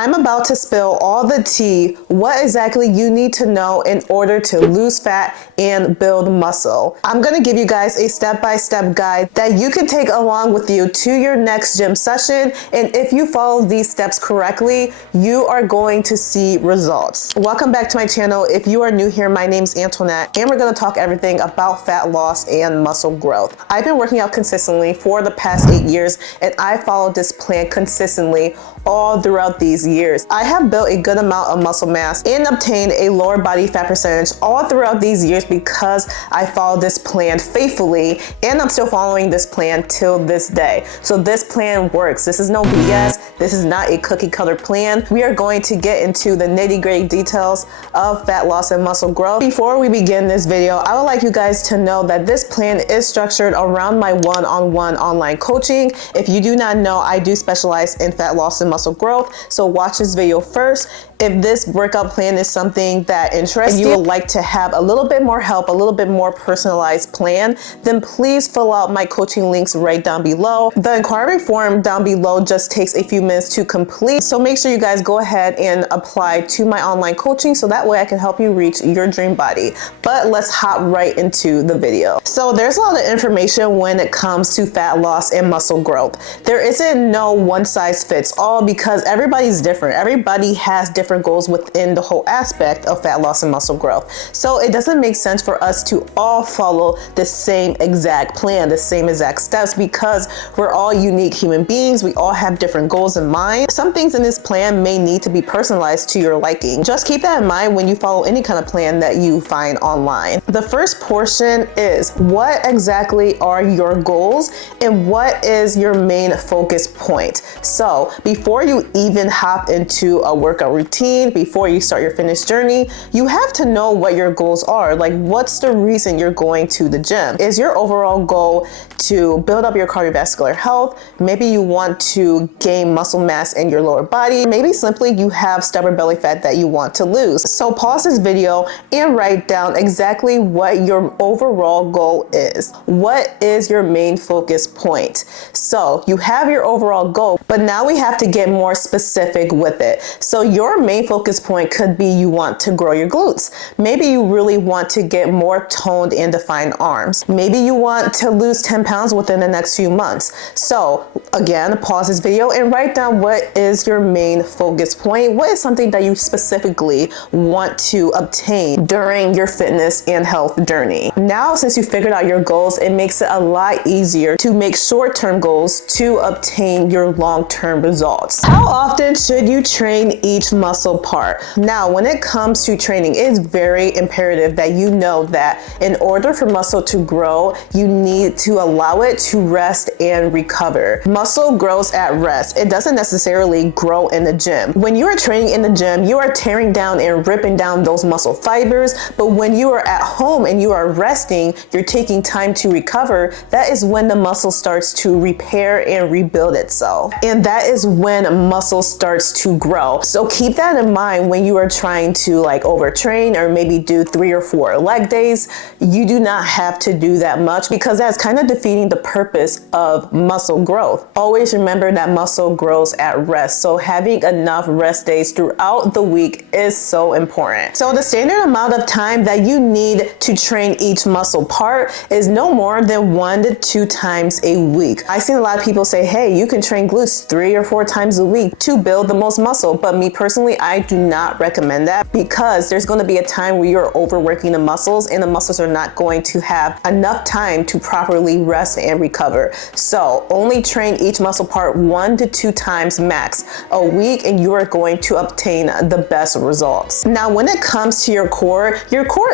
I'm about to spill all the tea, what exactly you need to know in order to lose fat and build muscle. I'm gonna give you guys a step-by-step guide that you can take along with you to your next gym session, and if you follow these steps correctly, you are going to see results. Welcome back to my channel. If you are new here, my name's Antoinette, and we're gonna talk everything about fat loss and muscle growth. I've been working out consistently for the past 8 years, and I followed this plan consistently all throughout these years. I have built a good amount of muscle mass and obtained a lower body fat percentage all throughout these years because I followed this plan faithfully, and I'm still following this plan till this day. So this plan works. This is no BS. This is not a cookie cutter plan. We are going to get into the nitty-gritty details of fat loss and muscle growth. Before we begin this video, I would like you guys to know that this plan is structured around my one-on-one online coaching. If you do not know, I do specialize in fat loss and muscle growth, so watch this video first. If this workout plan is something that interests you, would like to have a little bit more help, a little bit more personalized plan, then please fill out my coaching links right down below. The inquiry form down below just takes a few minutes to complete, so make sure you guys go ahead and apply to my online coaching so that way I can help you reach your dream body. But let's hop right into the video. So there's a lot of information when it comes to fat loss and muscle growth. There isn't no one size fits all because everybody's different. Everybody has different goals within the whole aspect of fat loss and muscle growth. So it doesn't make sense for us to all follow the same exact plan, the same exact steps, because we're all unique human beings. We all have different goals in mind. Some things in this plan may need to be personalized to your liking. Just keep that in mind when you follow any kind of plan that you find online. The first portion is what exactly are your goals and what is your main focus point. So before you even hop into a workout routine, before you start your fitness journey, you have to know what your goals are. Like, what's the reason you're going to the gym? Is your overall goal to build up your cardiovascular health? Maybe you want to gain muscle mass in your lower body. Maybe simply you have stubborn belly fat that you want to lose. So pause this video and write down exactly what your overall goal is. What is your main focus point? So you have your overall goal, but now we have to get more specific with it. So your main focus point could be you want to grow your glutes. Maybe you really want to get more toned and defined arms. Maybe you want to lose 10 pounds within the next few months. So again, pause this video and write down what is your main focus point. What is something that you specifically want to obtain during your fitness and health journey? Now, since you figured out your goals, it makes it a lot easier to make short-term goals to obtain your long-term results. How often should you train each muscle part? Now, when it comes to training, it is very imperative that you know that in order for muscle to grow, you need to allow it to rest and recover. Muscle grows at rest. It doesn't necessarily grow in the gym. When you are training in the gym, you are tearing down and ripping down those muscle fibers, but when you are at home and you are resting, you're taking time to recover. That is when the muscle starts to repair and rebuild itself. And that is when muscle starts to grow. So keep that in mind when you are trying to overtrain or maybe do 3 or 4 leg days. You do not have to do that much because that's kind of defeating the purpose of muscle growth. Always remember that muscle grows at rest. So having enough rest days throughout the week is so important. So the standard amount of time that you need to train each muscle part is no more than 1 to 2 times a week. I've seen a lot of people say, hey, you can train glutes 3 or 4 times a week to build the most muscle. But me personally, I do not recommend that because there's going to be a time where you're overworking the muscles and the muscles are not going to have enough time to properly rest and recover. So only train each muscle part 1 to 2 times max a week and you are going to obtain the best results. Now, when it comes to your core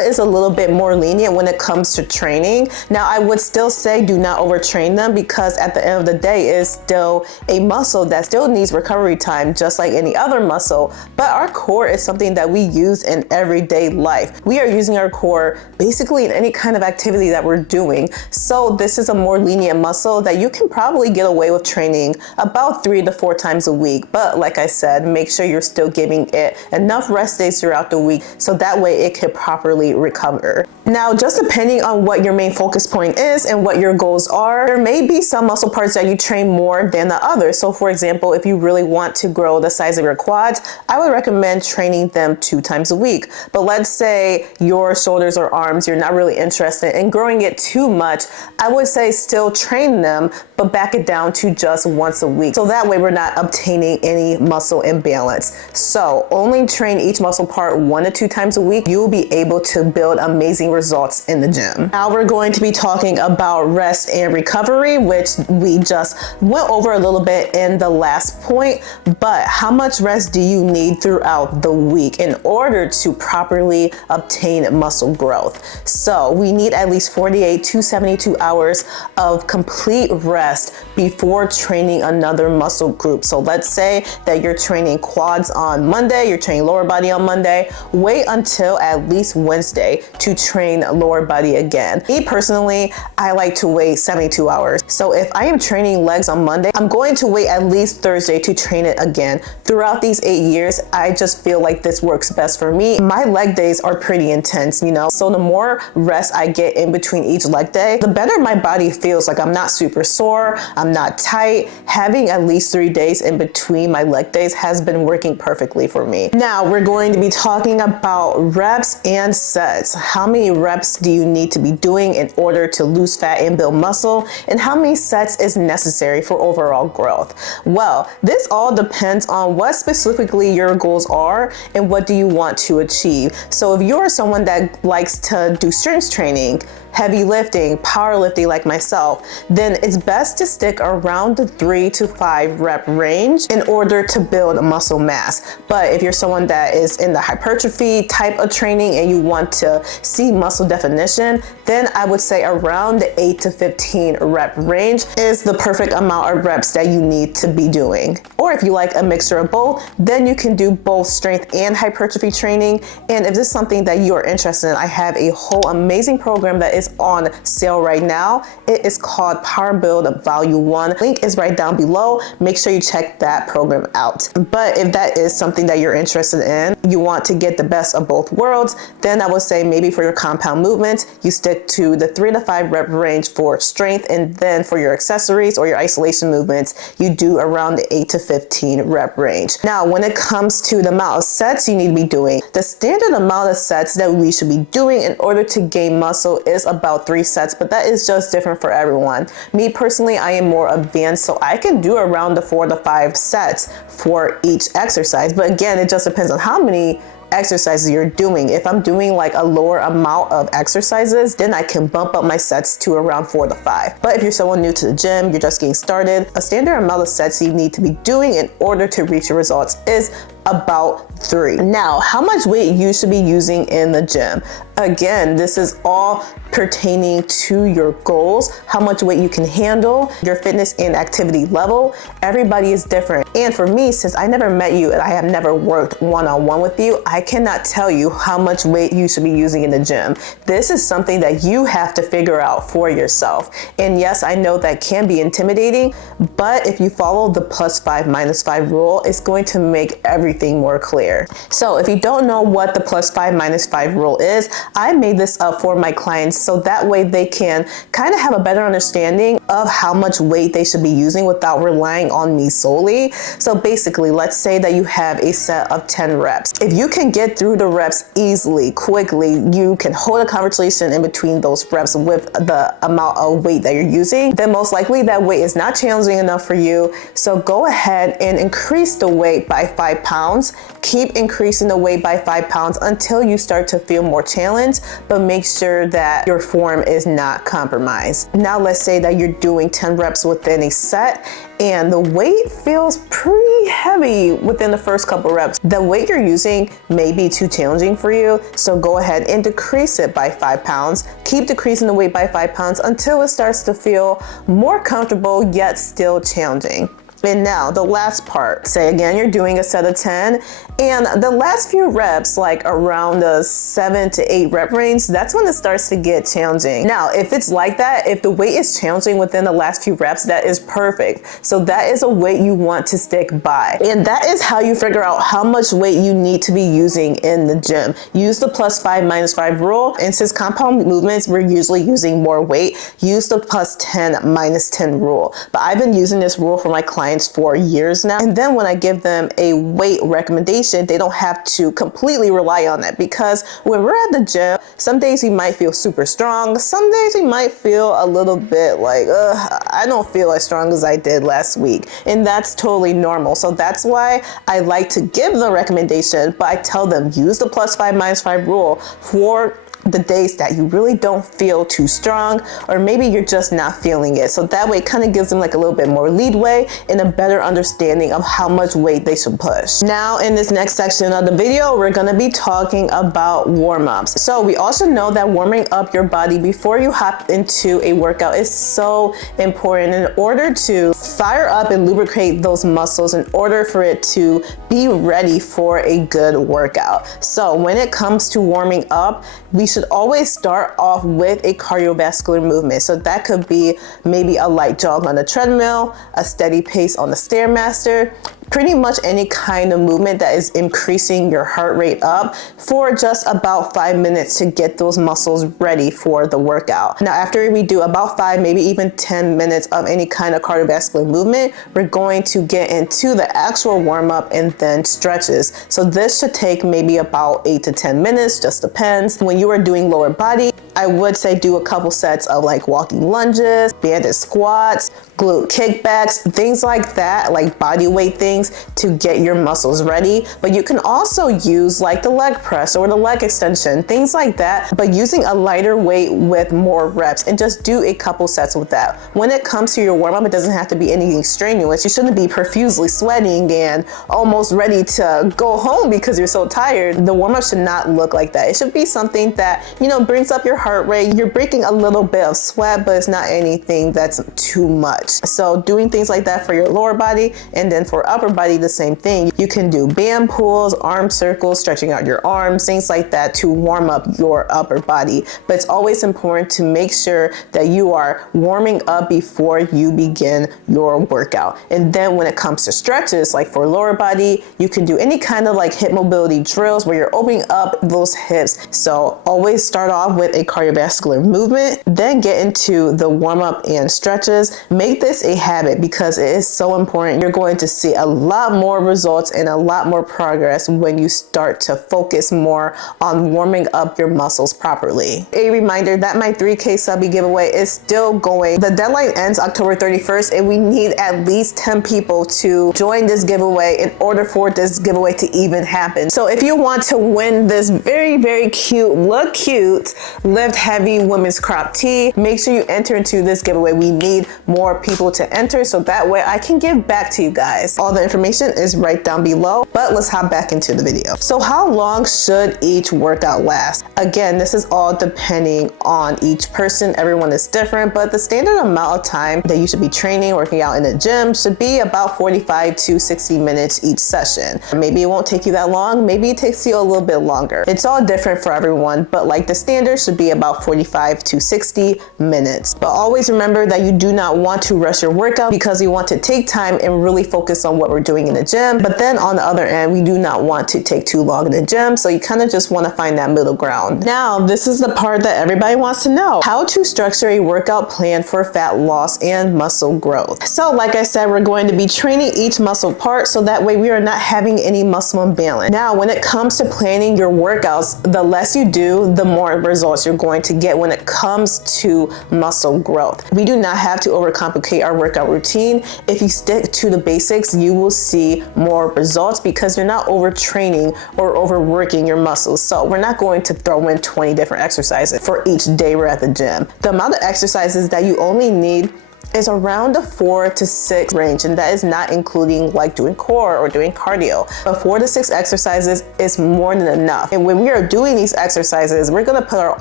is a little bit more lenient when it comes to training. Now, I would still say do not overtrain them because at the end of the day, it's still a muscle that still needs recovery time just like any other muscle. But our core is something that we use in everyday life. We are using our core basically in any kind of activity that we're doing. So this is a more lenient muscle that you can probably get away with training about 3 to 4 times a week. But like I said, make sure you're still giving it enough rest days throughout the week so that way it can properly recover. Now, just depending on what your main focus point is and what your goals are, there may be some muscle parts that you train more than the others. So for example, if if you really want to grow the size of your quads, I would recommend training them 2 times a week. But let's say your shoulders or arms, you're not really interested in growing it too much, I would say still train them, but back it down to just once a week. So that way we're not obtaining any muscle imbalance. So only train each muscle part 1 to 2 times a week. You will be able to build amazing results in the gym. Now we're going to be talking about rest and recovery, which we just went over a little bit in the last point, but how much rest do you need throughout the week in order to properly obtain muscle growth? So we need at least 48 to 72 hours of complete rest before training another muscle group. So let's say that you're training quads on Monday, you're training lower body on Monday, wait until at least Wednesday to train lower body again. Me personally, I like to wait 72 hours. So if I am training legs on Monday, I'm going to wait at least Thursday to train it again. Throughout these 8 years, I just feel like this works best for me. My leg days are pretty intense, you know, so the more rest I get in between each leg day, the better my body feels. Like I'm not super sore, I'm not tight. Having at least 3 days in between my leg days has been working perfectly for me. Now we're going to be talking about reps and sets. How many reps do you need to be doing in order to lose fat and build muscle? And how many sets is necessary for overall growth? Well, this all depends on what specifically your goals are and what do you want to achieve. So if you're someone that likes to do strength training, heavy lifting, powerlifting like myself, then it's best to stick around the 3 to 5 rep range in order to build muscle mass. But if you're someone that is in the hypertrophy type of training and you want to see muscle definition, then I would say around the 8 to 15 rep range is the perfect amount of reps that you need to be doing. Or if you like a mixture of both, then you can do both strength and hypertrophy training. And if this is something that you are interested in, I have a whole amazing program that is on sale right now. It is called powerbuild Value 1. Link is right down below. Make sure you check that program out. But if that is something that you're interested in, you want to get the best of both worlds, then I would say maybe for your compound movements, you stick to the 3 to 5 rep range for strength, and then for your accessories or your isolation movements, you do around the 8 to 15 rep range. Now, when it comes to the amount of sets you need to be doing, the standard amount of sets that we should be doing in order to gain muscle is about 3 sets, but that is just different for everyone. Me personally, I am more advanced, so I can do around the 4 to 5 sets for each exercise. But again, it just depends on how many exercises you're doing. If I'm doing like a lower amount of exercises, then I can bump up my sets to around 4 to 5. But if you're someone new to the gym, you're just getting started, a standard amount of sets you need to be doing in order to reach your results is about 3. Now, how much weight you should be using in the gym? Again, this is all pertaining to your goals, how much weight you can handle, your fitness and activity level. Everybody is different. And for me, since I never met you and I have never worked one-on-one with you, I cannot tell you how much weight you should be using in the gym. This is something that you have to figure out for yourself. And yes, I know that can be intimidating, but if you follow the +5 -5 rule, it's going to make everything more clear. So if you don't know what the +5 -5 rule is, I made this up for my clients so that way they can kind of have a better understanding of how much weight they should be using without relying on me solely. So basically, let's say that you have a set of 10 reps. If you can get through the reps easily, quickly, you can hold a conversation in between those reps with the amount of weight that you're using, then most likely that weight is not challenging enough for you. So go ahead and increase the weight by 5 pounds. Keep increasing the weight by 5 pounds until you start to feel more challenged, but make sure that your form is not compromised. Now let's say that you're doing 10 reps within a set and the weight feels pretty heavy within the first couple reps. The weight you're using may be too challenging for you, so go ahead and decrease it by 5 pounds. Keep decreasing the weight by 5 pounds until it starts to feel more comfortable yet still challenging. And now the last part, say again, you're doing a set of 10 and the last few reps, like around the 7 to 8 rep range, that's when it starts to get challenging. Now, if it's like that, if the weight is challenging within the last few reps, that is perfect. So that is a weight you want to stick by. And that is how you figure out how much weight you need to be using in the gym. Use the +5 -5 rule. And since compound movements, we're usually using more weight, use the +10 -10 rule. But I've been using this rule for my clients clients for years now. And then when I give them a weight recommendation, they don't have to completely rely on it, because when we're at the gym, some days you might feel super strong. Some days you might feel a little bit like, I don't feel as strong as I did last week. And that's totally normal. So that's why I like to give the recommendation, but I tell them use the +5 -5 rule for the days that you really don't feel too strong, or maybe you're just not feeling it. So that way it kind of gives them like a little bit more leadway and a better understanding of how much weight they should push. Now in this next section of the video, we're going to be talking about warm-ups. So we also know that warming up your body before you hop into a workout is so important in order to fire up and lubricate those muscles, in order for it to be ready for a good workout. So when it comes to warming up, we should always start off with a cardiovascular movement. So that could be maybe a light jog on the treadmill, a steady pace on the Stairmaster, pretty much any kind of movement that is increasing your heart rate up for just about 5 minutes to get those muscles ready for the workout. Now, after we do about 5, maybe even 10 minutes of any kind of cardiovascular movement, we're going to get into the actual warm up and then stretches. So this should take maybe about 8 to 10 minutes, just depends. When you are doing lower body, I would say do a couple sets of like walking lunges, banded squats, glute kickbacks, things like that, like body weight things to get your muscles ready. But you can also use like the leg press or the leg extension, things like that, but using a lighter weight with more reps, and just do a couple sets with that. When it comes to your warm up, it doesn't have to be anything strenuous. You shouldn't be profusely sweating and almost ready to go home because you're so tired. The warm up should not look like that. It should be something that, you know, brings up your heart rate. You're breaking a little bit of sweat, but it's not anything that's too much. So doing things like that for your lower body, and then for upper body, the same thing. You can do band pulls, arm circles, stretching out your arms, things like that to warm up your upper body. But it's always important to make sure that you are warming up before you begin your workout. And then when it comes to stretches, like for lower body, you can do any kind of like hip mobility drills where you're opening up those hips. So always start off with a cardiovascular movement, then get into the warm up and stretches. Make this a habit because it is so important. You're going to see a lot more results and a lot more progress when you start to focus more on warming up your muscles properly. A reminder that my 3K SUBBIE giveaway is still going. The deadline ends October 31st, and we need at least 10 people to join this giveaway in order for this giveaway to even happen. So if you want to win this very, very cute, look cute, lift heavy women's crop tee, make sure you enter into this giveaway. We need more people to enter so that way I can give back to you guys. All the information is right down below, but let's hop back into the video. So how long should each workout last? Again, this is all depending on each person. Everyone is different, but the standard amount of time that you should be training, working out in the gym should be about 45 to 60 minutes each session. Maybe it won't take you that long. Maybe it takes you a little bit longer. It's all different for everyone, but like the standard should be about 45 to 60 minutes. But always remember that you do not want to rush your workout because you want to take time and really focus on what we're doing in the gym. But then on the other end, we do not want to take too long in the gym. So you kind of just want to find that middle ground. Now, this is the part that everybody wants to know: how to structure a workout plan for fat loss and muscle growth. So like I said, we're going to be training each muscle part so that way we are not having any muscle imbalance. Now, when it comes to planning your workouts, the less you do, the more results you're going to get when it comes to muscle growth. We do not have to overcomplicate our workout routine. If you stick to the basics, you will see more results because you're not overtraining or overworking your muscles. So we're not going to throw in 20 different exercises for each day we're at the gym. The amount of exercises that you only need is around the 4 to 6 range, and that is not including like doing core or doing cardio. But 4 to 6 exercises is more than enough. And when we are doing these exercises, we're gonna put our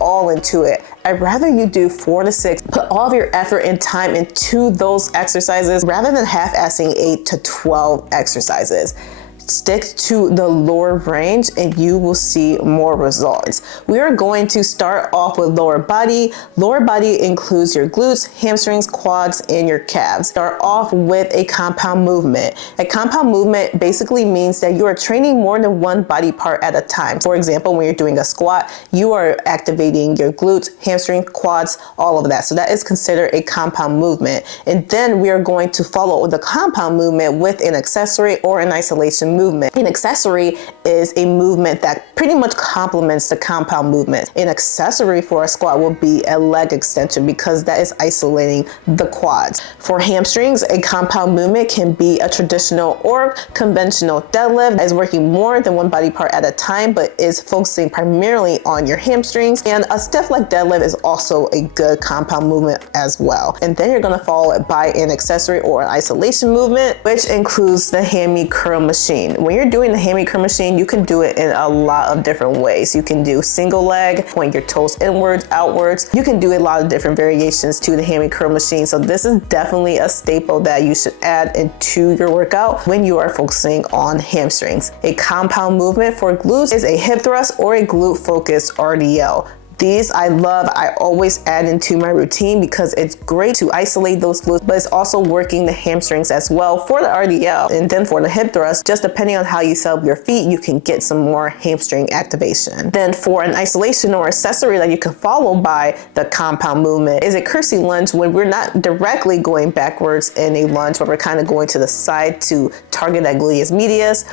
all into it. I'd rather you do 4 to 6, put all of your effort and time into those exercises rather than half-assing 8 to 12 exercises. stick to the lower range and you will see more results. We are going to start off with lower body. Lower body includes your glutes, hamstrings, quads, and your calves. Start off with a compound movement. A compound movement basically means that you are training more than one body part at a time. For example, when you're doing a squat, you are activating your glutes, hamstrings, quads, all of that. So that is considered a compound movement. And then we are going to follow the compound movement with an accessory or an isolation movement. An accessory is a movement that pretty much complements the compound movement. An accessory for a squat will be a leg extension because that is isolating the quads. For hamstrings, a compound movement can be a traditional or conventional deadlift that is working more than one body part at a time, but is focusing primarily on your hamstrings. And a stiff leg deadlift is also a good compound movement as well. And then you're going to follow it by an accessory or an isolation movement, which includes the hammy curl machine. When you're doing the hammy curl machine, you can do it in a lot of different ways. You can do single leg, point your toes inwards, outwards. You can do a lot of different variations to the hammy curl machine. So this is definitely a staple that you should add into your workout when you are focusing on hamstrings. A compound movement for glutes is a hip thrust or a glute focused RDL. These I love. I always add into my routine because it's great to isolate those glutes, but it's also working the hamstrings as well for the RDL. And then for the hip thrust, just depending on how you set up your feet, you can get some more hamstring activation. Then for an isolation or accessory that you can follow by the compound movement is a curtsy lunge, when we're not directly going backwards in a lunge, but we're kind of going to the side to target that gluteus medius.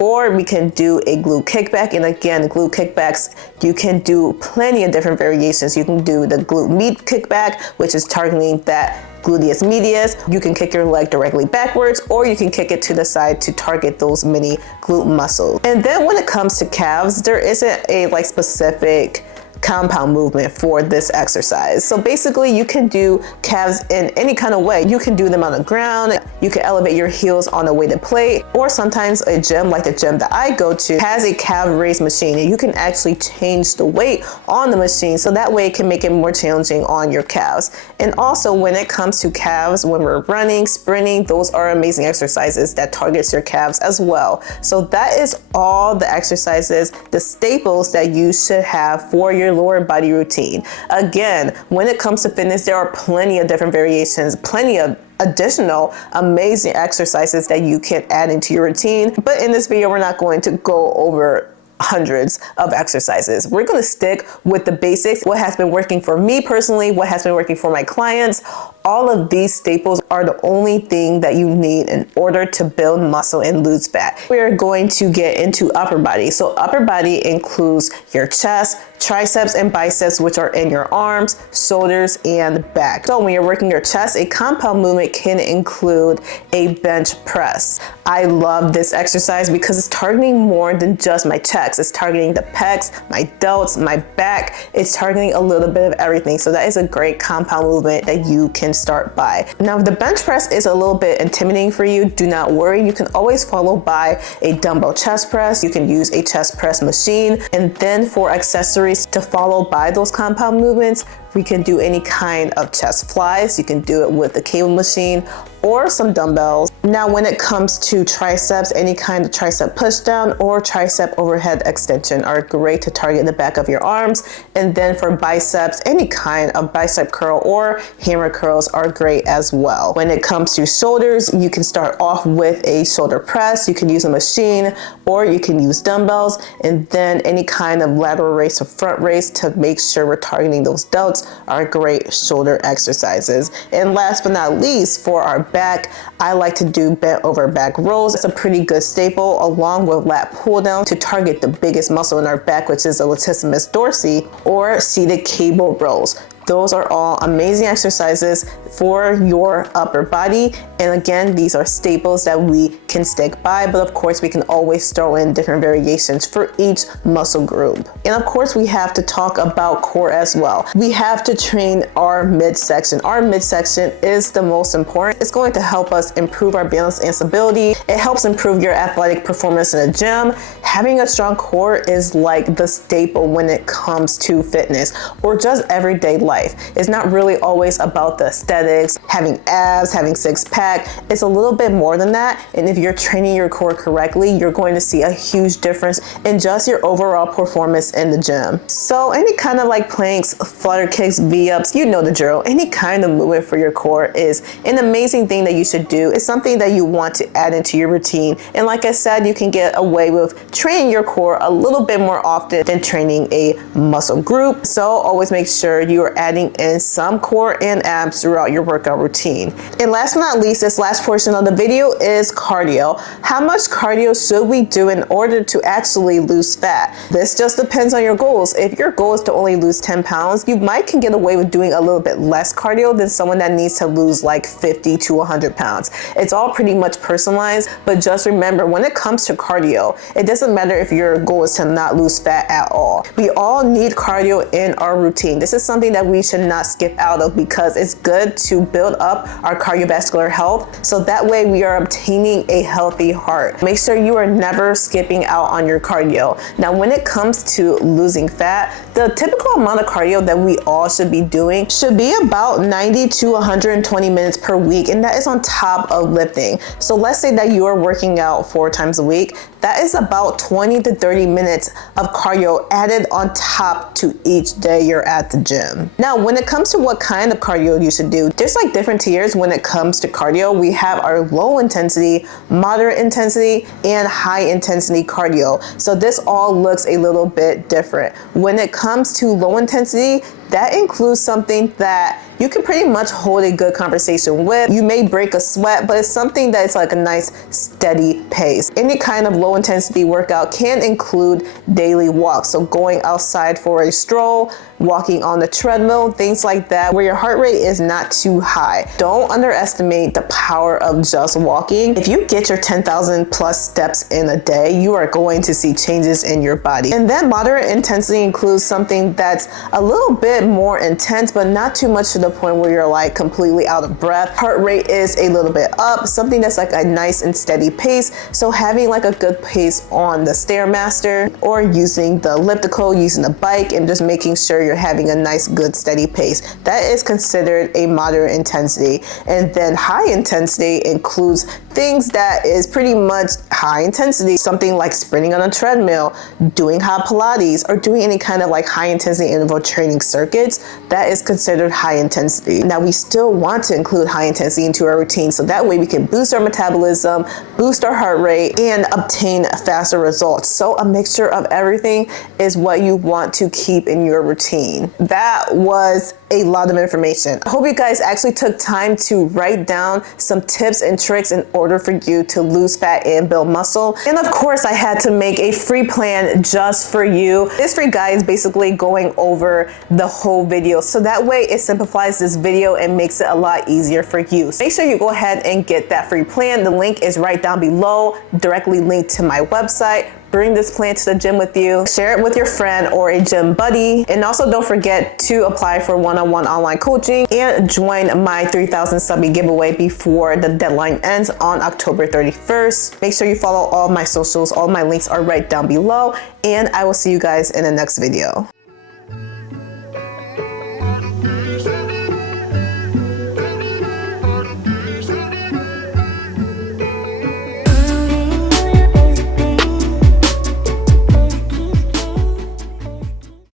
Or we can do a glute kickback. And again, glute kickbacks, you can do plenty of different variations. You can do the glute med kickback, which is targeting that gluteus medius. You can kick your leg directly backwards, or you can kick it to the side to target those mini glute muscles. And then when it comes to calves, there isn't a specific compound movement for this exercise. So basically you can do calves in any kind of way. You can do them on the ground, you can elevate your heels on a weighted plate, or sometimes a gym like the gym that I go to has a calf raise machine, and you can actually change the weight on the machine, so that way it can make it more challenging on your calves. And also when it comes to calves, when we're running, sprinting, those are amazing exercises that targets your calves as well. So that is all the exercises, the staples that you should have for your lower body routine. Again, when it comes to fitness, there are plenty of different variations, plenty of additional amazing exercises that you can add into your routine. But in this video, we're not going to go over hundreds of exercises. We're going to stick with the basics, what has been working for me personally, what has been working for my clients. All of these staples are the only thing that you need in order to build muscle and lose fat. We're going to get into upper body. So upper body includes your chest, triceps, and biceps, which are in your arms, shoulders, and back. So when you're working your chest, a compound movement can include a bench press. I love this exercise because it's targeting more than just my chest. It's targeting the pecs, my delts, my back. It's targeting a little bit of everything. So that is a great compound movement that you can start by. Now, if the bench press is a little bit intimidating for you, do not worry. You can always follow by a dumbbell chest press. You can use a chest press machine. And then for accessories to follow by those compound movements, we can do any kind of chest flies. You can do it with the cable machine or some dumbbells. Now, when it comes to triceps, any kind of tricep push down or tricep overhead extension are great to target the back of your arms. And then for biceps, any kind of bicep curl or hammer curls are great as well. When it comes to shoulders, you can start off with a shoulder press. You can use a machine or you can use dumbbells, and then any kind of lateral raise or front raise to make sure we're targeting those delts are great shoulder exercises. And last but not least, for our back, I like to do bent over back rows. It's a pretty good staple, along with lat pull down to target the biggest muscle in our back, which is the latissimus dorsi, or seated cable rows. Those are all amazing exercises for your upper body. And again, these are staples that we can stick by, but of course we can always throw in different variations for each muscle group. And of course we have to talk about core as well. We have to train our midsection. Our midsection is the most important. It's going to help us improve our balance and stability. It helps improve your athletic performance in the gym. Having a strong core is like the staple when it comes to fitness or just everyday life. life. It's not really always about the aesthetics, having abs, having six-pack. It's a little bit more than that. And if you're training your core correctly, you're going to see a huge difference in just your overall performance in the gym. So any kind of like planks, flutter kicks, V-ups, you know the drill. Any kind of movement for your core is an amazing thing that you should do. It's something that you want to add into your routine. And like I said, you can get away with training your core a little bit more often than training a muscle group. So always make sure you are adding in some core and abs throughout your workout routine. And last but not least, this last portion of the video is cardio. How much cardio should we do in order to actually lose fat? This just depends on your goals. If your goal is to only lose 10 pounds, you might can get away with doing a little bit less cardio than someone that needs to lose like 50 to 100 pounds. It's all pretty much personalized, but just remember, when it comes to cardio, it doesn't matter if your goal is to not lose fat at all. We all need cardio in our routine. This is something that we should not skip out of because it's good to build up our cardiovascular health, so that way we are obtaining a healthy heart. Make sure you are never skipping out on your cardio. Now, when it comes to losing fat, the typical amount of cardio that we all should be doing should be about 90 to 120 minutes per week, and that is on top of lifting. So let's say that you are working out 4 times a week. That is about 20 to 30 minutes of cardio added on top to each day you're at the gym. Now, when it comes to what kind of cardio you should do, there's like different tiers when it comes to cardio. We have our low intensity, moderate intensity, and high intensity cardio. So this all looks a little bit different. When it comes to low intensity, that includes something that you can pretty much hold a good conversation with. You may break a sweat, but it's something that's like a nice steady pace. Any kind of low intensity workout can include daily walks. So going outside for a stroll, walking on the treadmill, things like that, where your heart rate is not too high. Don't underestimate the power of just walking. If you get your 10,000 plus steps in a day, you are going to see changes in your body. And then moderate intensity includes something that's a little bit more intense, but not too much to the point where you're like completely out of breath. Heart rate is a little bit up, something that's like a nice and steady pace. So having like a good pace on the Stairmaster or using the elliptical, using the bike, and just making sure you're having a nice, good, steady pace. That is considered a moderate intensity. And then high intensity includes things that is pretty much high intensity, something like sprinting on a treadmill, doing hot Pilates, or doing any kind of like high intensity interval training circuits. That is considered high intensity. Now, we still want to include high intensity into our routine, so that way we can boost our metabolism, boost our heart rate, and obtain faster results. So a mixture of everything is what you want to keep in your routine. That was a lot of information. I hope you guys actually took time to write down some tips and tricks in order for you to lose fat and build muscle. And of course, I had to make a free plan just for you. This free guide is basically going over the whole video, so that way it simplifies this video and makes it a lot easier for you. So make sure you go ahead and get that free plan. The link is right down below, directly linked to my website. Bring this plan to the gym with you, share it with your friend or a gym buddy, and also don't forget to apply for one-on-one online coaching and join my 3,000 SUBBIE giveaway before the deadline ends on October 31st. Make sure you follow all my socials. All my links are right down below, and I will see you guys in the next video.